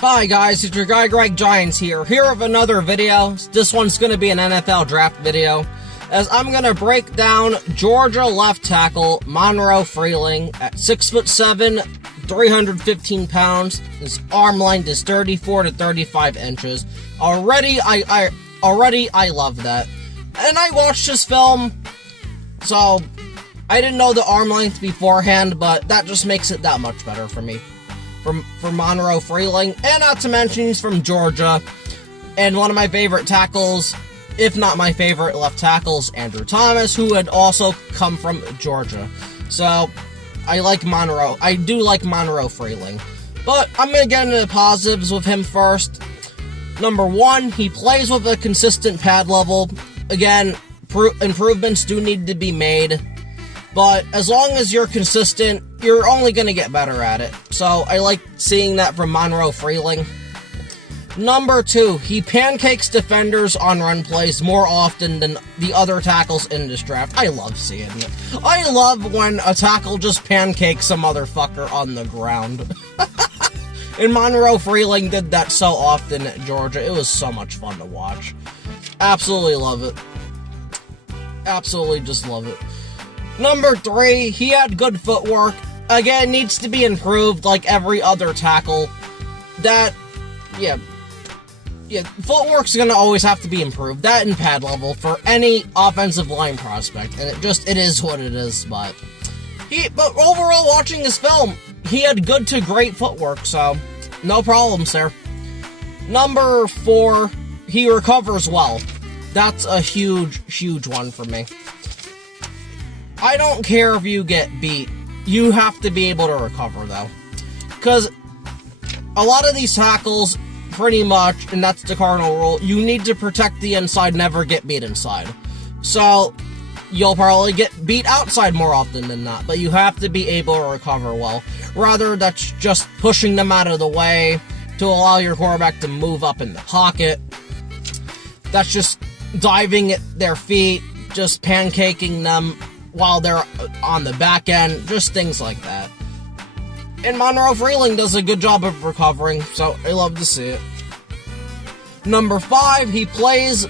Hi guys, it's your guy Greg Giants here with another video. This one's going to be an NFL draft video, as I'm going to break down Georgia left tackle Monroe Freeling at 6'7", 315 pounds. His arm length is 34 to 35 inches. Already I love that. And I watched this film, so I didn't know the arm length beforehand, but that just makes it that much better for me. For Monroe Freeling, and not to mention he's from Georgia, and one of my favorite tackles, if not my favorite left tackles, Andrew Thomas, who had also come from Georgia. So, I do like Monroe Freeling. But I'm going to get into the positives with him first. Number one, he plays with a consistent pad level. Again, improvements do need to be made. But as long as you're consistent, you're only going to get better at it. So I like seeing that from Monroe Freeling. Number two, he pancakes defenders on run plays more often than the other tackles in this draft. I love seeing it. I love when a tackle just pancakes some motherfucker on the ground. And Monroe Freeling did that so often at Georgia. It was so much fun to watch. Absolutely love it. Absolutely just love it. Number three, he had good footwork. Again, needs to be improved like every other tackle. Footwork's gonna always have to be improved. That and pad level for any offensive line prospect. And it is what it is, but overall, watching this film, he had good to great footwork, so no problems there. Number four, he recovers well. That's a huge, huge one for me. I don't care if you get beat. You have to be able to recover, though. Because a lot of these tackles, pretty much, and that's the cardinal rule, you need to protect the inside, never get beat inside. So, you'll probably get beat outside more often than not, but you have to be able to recover well. Rather, that's just pushing them out of the way to allow your quarterback to move up in the pocket. That's just diving at their feet, just pancaking them while they're on the back end, just things like that. And Monroe Freeling does a good job of recovering, so I love to see it. Number five, he plays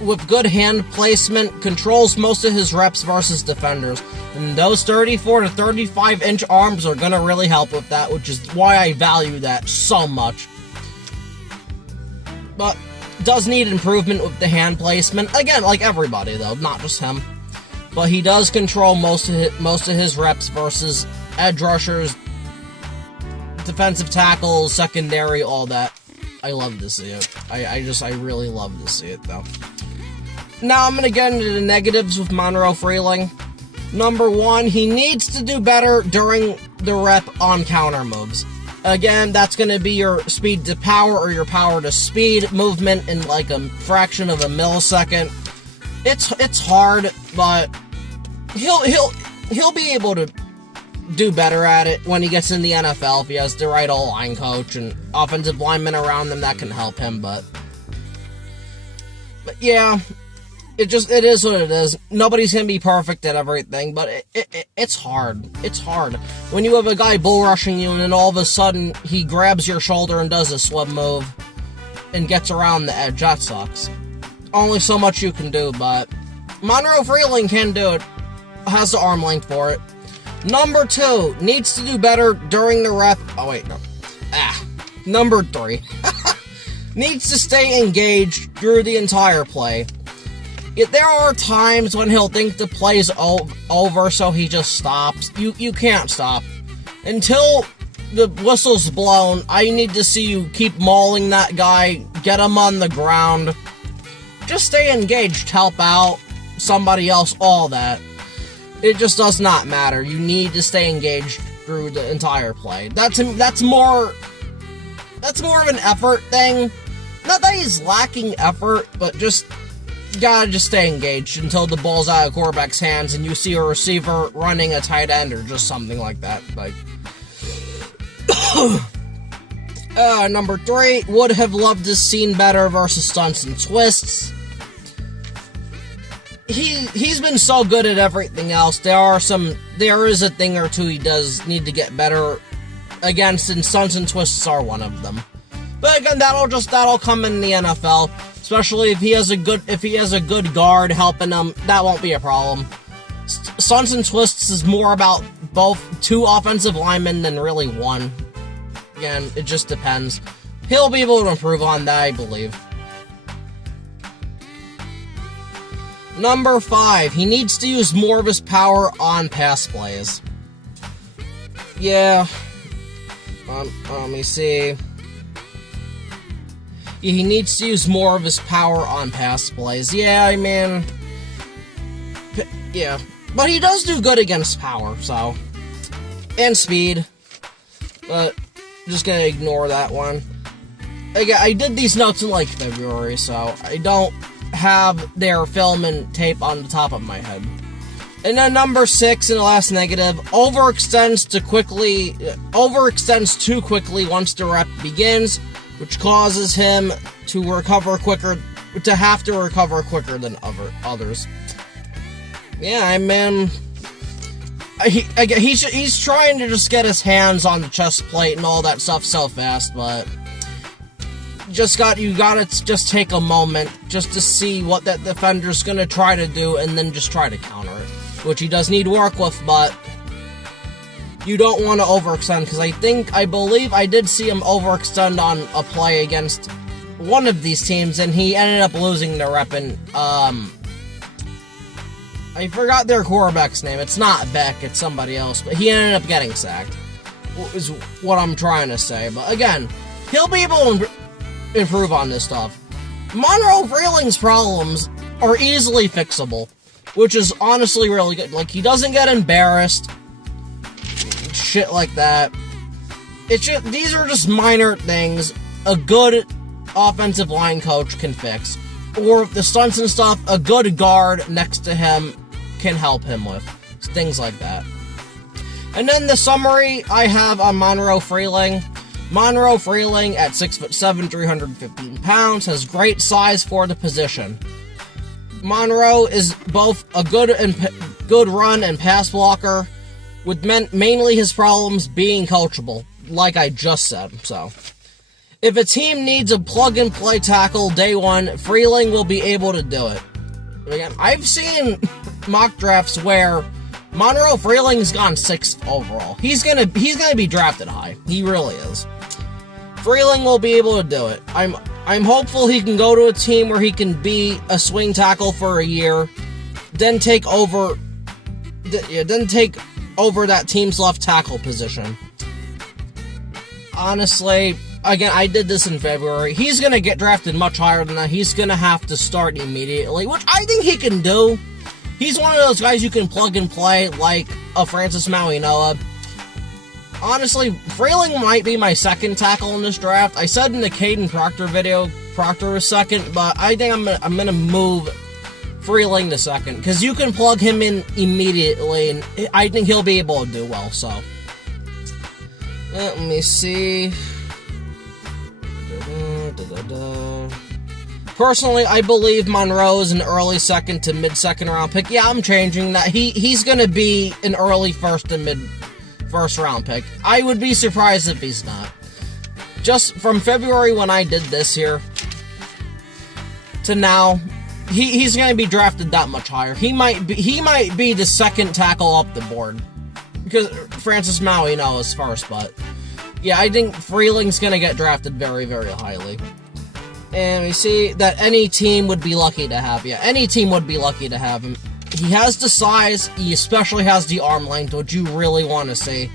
with good hand placement, controls most of his reps versus defenders, and those 34 to 35 inch arms are going to really help with that, which is why I value that so much. But does need improvement with the hand placement, again, like everybody though, not just him. But he does control most of his reps versus edge rushers, defensive tackles, secondary, all that. I love to see it. I really love to see it, though. Now I'm going to get into the negatives with Monroe Freeling. Number one, he needs to do better during the rep on counter moves. Again, that's going to be your speed to power or your power to speed movement in like a fraction of a millisecond. It's hard, but he'll be able to do better at it when he gets in the NFL if he has the right O-line coach and offensive linemen around him that can help him, but yeah, it is what it is. Nobody's gonna be perfect at everything, but it's hard. It's hard when you have a guy bull rushing you and then all of a sudden he grabs your shoulder and does a swim move and gets around the edge. That sucks. Only so much you can do, but Monroe Freeling can do it. Has the arm length for it. Number two, needs to do better during the rep. Oh, wait, no. Number three. Needs to stay engaged through the entire play. There are times when he'll think the play's over, so he just stops. You can't stop. Until the whistle's blown, I need to see you keep mauling that guy, get him on the ground. Just stay engaged, help out somebody else, all that. It just does not matter. You need to stay engaged through the entire play. That's more of an effort thing. Not that he's lacking effort, but you gotta just stay engaged until the ball's out of the quarterback's hands and you see a receiver running a tight end or just something like that. Like, number three, would have loved to seen better versus stunts and twists. He's been so good at everything else. There is a thing or two he does need to get better against, and stunts and twists are one of them. But again, that'll come in the NFL, especially if he has a good guard helping him. That won't be a problem. Stunts and Twists is more about both 2 offensive linemen than really 1. Again, it just depends. He'll be able to improve on that, I believe. Number 5, he needs to use more of his power on pass plays. Yeah. Let me see. He needs to use more of his power on pass plays. Yeah, I mean... Yeah. But he does do good against power, so... And speed. But, just gonna ignore that one. Again, I did these notes in, like, February, so I don't have their film and tape on the top of my head. And then number 6, in the last negative, overextends too quickly once the rep begins, which causes him to have to recover quicker than others. Yeah, I mean, he's trying to just get his hands on the chest plate and all that stuff so fast, but you gotta just take a moment just to see what that defender's gonna try to do, and then just try to counter it, which he does need work with, but you don't want to overextend, because I believe I did see him overextend on a play against one of these teams, and he ended up losing the rep, and, I forgot their quarterback's name. It's not Beck, it's somebody else, but he ended up getting sacked, is what I'm trying to say. But again, he'll be able to improve on this stuff. Monroe Freeling's problems are easily fixable, which is honestly really good. Like, he doesn't get embarrassed, shit like that. These are just minor things a good offensive line coach can fix. Or the stunts and stuff, a good guard next to him can help him with. Things like that. And then the summary I have on Monroe Freeling. Monroe Freeling, at 6'7", 315 pounds, has great size for the position. Monroe is both a good run and pass blocker, with mainly his problems being coachable, like I just said. So, if a team needs a plug-and-play tackle day 1, Freeling will be able to do it. Again, I've seen mock drafts where Monroe Freeling's gone 6th overall. He's gonna be drafted high. He really is. Freeling will be able to do it. I'm hopeful he can go to a team where he can be a swing tackle for a year, then take over that team's left tackle position. Honestly, again, I did this in February. He's going to get drafted much higher than that. He's going to have to start immediately, which I think he can do. He's one of those guys you can plug and play, like a Francis Mauigoa. Honestly, Freeling might be my second tackle in this draft. I said in the Caden Proctor video, Proctor was second, but I think I'm gonna move Freeling to second, because you can plug him in immediately, and I think he'll be able to do well, so. Let me see. Personally, I believe Monroe is an early second to mid-second round pick. Yeah, I'm changing that. He's gonna be an early first to mid-first round pick. I would be surprised if he's not. Just from February when I did this here to now, he's gonna be drafted that much higher. He might be the second tackle up the board, because Francis Mauigoa is first, but yeah, I think Freeling's gonna get drafted very, very highly. And we see that any team would be lucky to have. Yeah, any team would be lucky to have him. He has the size, he especially has the arm length, which you really want to see.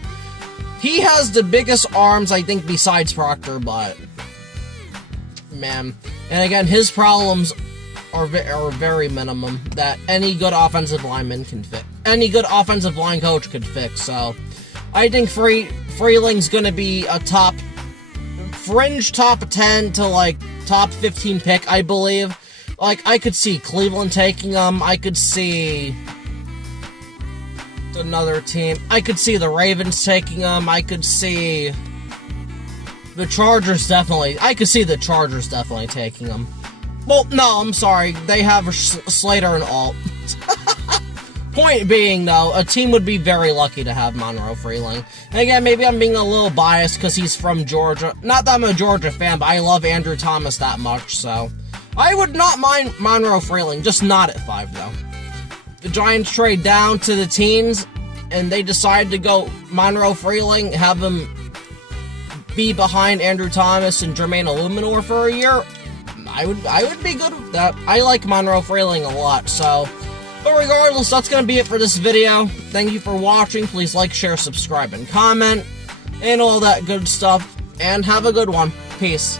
He has the biggest arms, I think, besides Proctor, but man. And again, his problems are very minimum that any good offensive lineman can fix. Any good offensive line coach could fix. So, I think Freeling's going to be a fringe top 10 to like top 15 pick, I believe. Like, I could see Cleveland taking him. I could see another team. I could see the Ravens taking him. I could see the Chargers definitely. I could see the Chargers definitely taking him. Well, no, I'm sorry. They have Slater and Alt. Point being, though, a team would be very lucky to have Monroe Freeling. And again, maybe I'm being a little biased because he's from Georgia. Not that I'm a Georgia fan, but I love Andrew Thomas that much, so I would not mind Monroe Freeling, just not at 5, though. The Giants trade down to the teens, and they decide to go Monroe Freeling, have him be behind Andrew Thomas and Jermaine Illuminor for a year. I would be good with that. I like Monroe Freeling a lot, so... But regardless, that's going to be it for this video. Thank you for watching. Please like, share, subscribe, and comment, and all that good stuff. And have a good one. Peace.